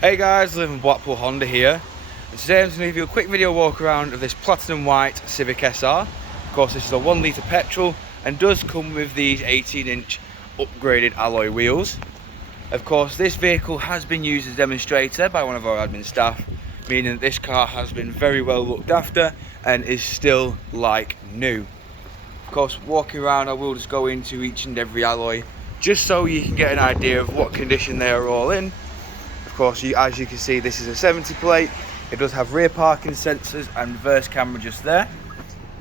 Hey guys, Lytham Blackpool Honda here, and today I'm going to give you a quick video walk around of this platinum white Civic SR. Of course, this is a 1 litre petrol and does come with these 18-inch upgraded alloy wheels. Of course, this vehicle has been used as a demonstrator by one of our admin staff, meaning that this car has been very well looked after and is still like new. Of course, walking around I will just go into each and every alloy just so you can get an idea of what condition they are all in. Of course, as you can see, this is a 70 plate. It does have rear parking sensors and reverse camera just there.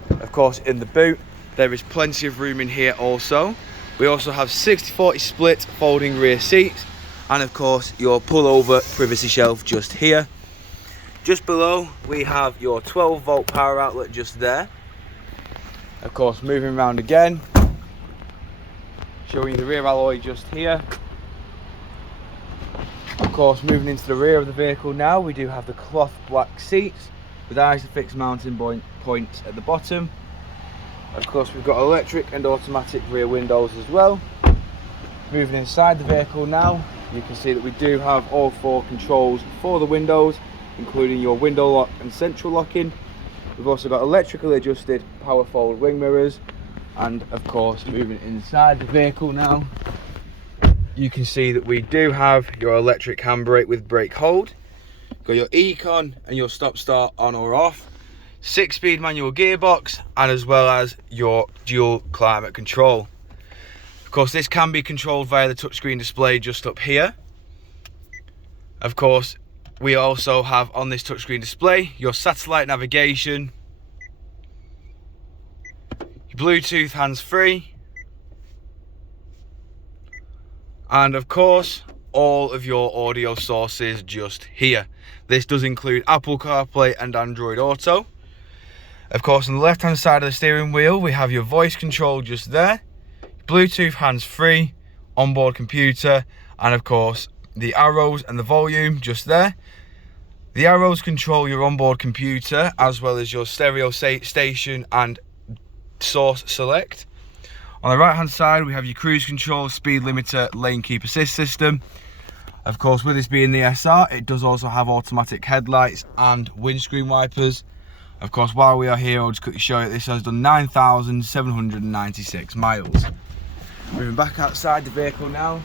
Of course, in the boot there is plenty of room in here also. We also have 60/40 split folding rear seats, and of course your pull-over privacy shelf just here. Just below we have your 12-volt power outlet just there. Of course, moving around again, showing you the rear alloy just here. Of course, moving into the rear of the vehicle now, we do have the cloth black seats with ISOFIX mounting points at the bottom. Of course, we've got electric and automatic rear windows as well. Moving inside the vehicle now, you can see that we do have all 4 controls for the windows, including your window lock and central locking. We've also got electrically adjusted power fold wing mirrors, and of course, moving inside the vehicle now, you can see that we do have your electric handbrake with brake hold. Got your econ and your stop start on or off, 6-speed manual gearbox, and as well as your dual climate control. Of course, this can be controlled via the touchscreen display just up here. Of course, we also have on this touchscreen display your satellite navigation, your Bluetooth hands-free, and of course all of your audio sources just here. This does include Apple CarPlay and Android Auto. Of course, on the left hand side of the steering wheel we have your voice control just there, Bluetooth hands-free, onboard computer, and of course the arrows and the volume just there. The arrows control your onboard computer as well as your stereo station and source select. On the right hand side we have your cruise control, speed limiter, lane keep assist system. Of course, with this being the SR, it does also have automatic headlights and windscreen wipers. Of course, while we are here, I'll just quickly show you this has done 9,796 miles. Moving back outside the vehicle now,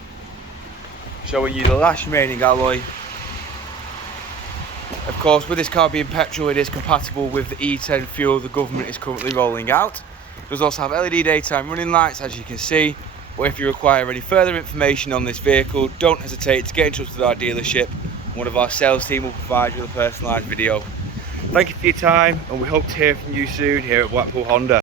showing you the last remaining alloy. Of course, with this car being petrol, it is compatible with the E10 fuel the government is currently rolling out. It does also have LED daytime running lights, as you can see. But if you require any further information on this vehicle, don't hesitate to get in touch with our dealership. One of our sales team will provide you with a personalised video. Thank you for your time, and we hope to hear from you soon here at Blackpool Honda.